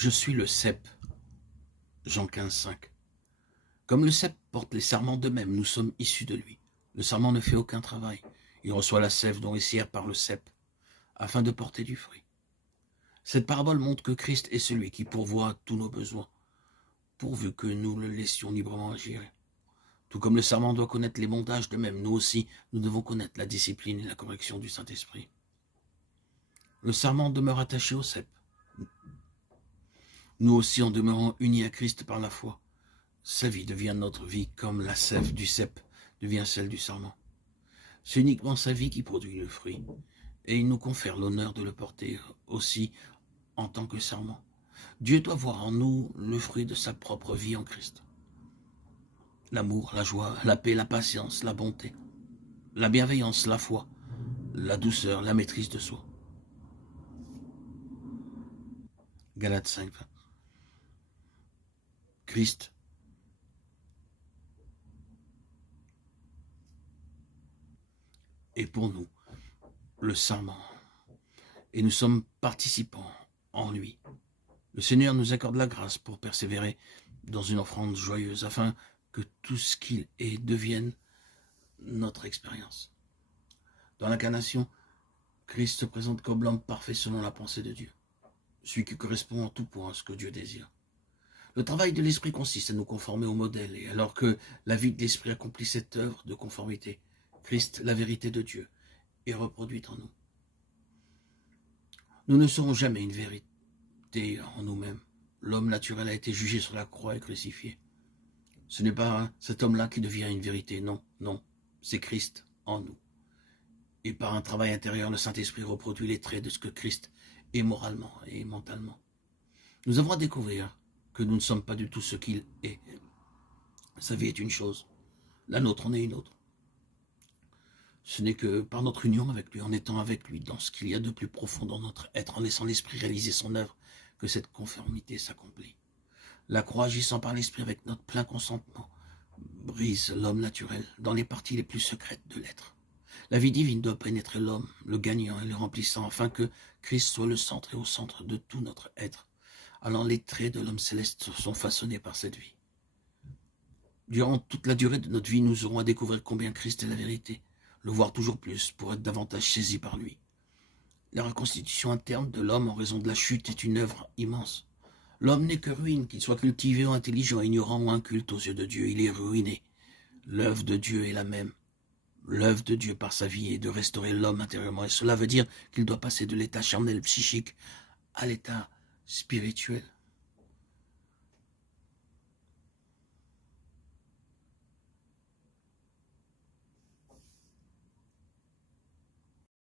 Je suis le cep. Jean 15, 5. Comme le cep porte les sarments d'eux-mêmes, nous sommes issus de lui. Le sarment ne fait aucun travail. Il reçoit la sève dont est scié par le cep, afin de porter du fruit. Cette parabole montre que Christ est celui qui pourvoit à tous nos besoins, pourvu que nous le laissions librement agir. Tout comme le sarment doit connaître les montages d'eux-mêmes, nous aussi, nous devons connaître la discipline et la correction du Saint-Esprit. Le sarment demeure attaché au cep. Nous aussi, en demeurant unis à Christ par la foi, sa vie devient notre vie comme la sève du cep devient celle du sarment. C'est uniquement sa vie qui produit le fruit, et il nous confère l'honneur de le porter aussi en tant que sarment. Dieu doit voir en nous le fruit de sa propre vie en Christ. L'amour, la joie, la paix, la patience, la bonté, la bienveillance, la foi, la douceur, la maîtrise de soi. Galates 5. Christ est pour nous le sarment, et nous sommes participants en lui. Le Seigneur nous accorde la grâce pour persévérer dans une offrande joyeuse, afin que tout ce qu'il est devienne notre expérience. Dans l'incarnation, Christ se présente comme l'homme parfait selon la pensée de Dieu, celui qui correspond en tout point à ce que Dieu désire. Le travail de l'Esprit consiste à nous conformer au modèle, et alors que la vie de l'Esprit accomplit cette œuvre de conformité, Christ, la vérité de Dieu, est reproduite en nous. Nous ne serons jamais une vérité en nous-mêmes. L'homme naturel a été jugé sur la croix et crucifié. Ce n'est pas cet homme-là qui devient une vérité, non, c'est Christ en nous. Et par un travail intérieur, le Saint-Esprit reproduit les traits de ce que Christ est moralement et mentalement. Nous avons à découvrir que nous ne sommes pas du tout ce qu'il est. Sa vie est une chose, la nôtre en est une autre. Ce n'est que par notre union avec lui, en étant avec lui, dans ce qu'il y a de plus profond dans notre être, en laissant l'Esprit réaliser son œuvre, que cette conformité s'accomplit. La croix, agissant par l'Esprit avec notre plein consentement, brise l'homme naturel dans les parties les plus secrètes de l'être. La vie divine doit pénétrer l'homme, le gagnant et le remplissant, afin que Christ soit le centre et au centre de tout notre être. Alors les traits de l'homme céleste sont façonnés par cette vie. Durant toute la durée de notre vie, nous aurons à découvrir combien Christ est la vérité, le voir toujours plus pour être davantage saisi par lui. La reconstitution interne de l'homme en raison de la chute est une œuvre immense. L'homme n'est que ruine, qu'il soit cultivé ou intelligent, ignorant ou inculte aux yeux de Dieu, il est ruiné. L'œuvre de Dieu est la même. L'œuvre de Dieu par sa vie est de restaurer l'homme intérieurement, et cela veut dire qu'il doit passer de l'état charnel psychique à l'état spirituel,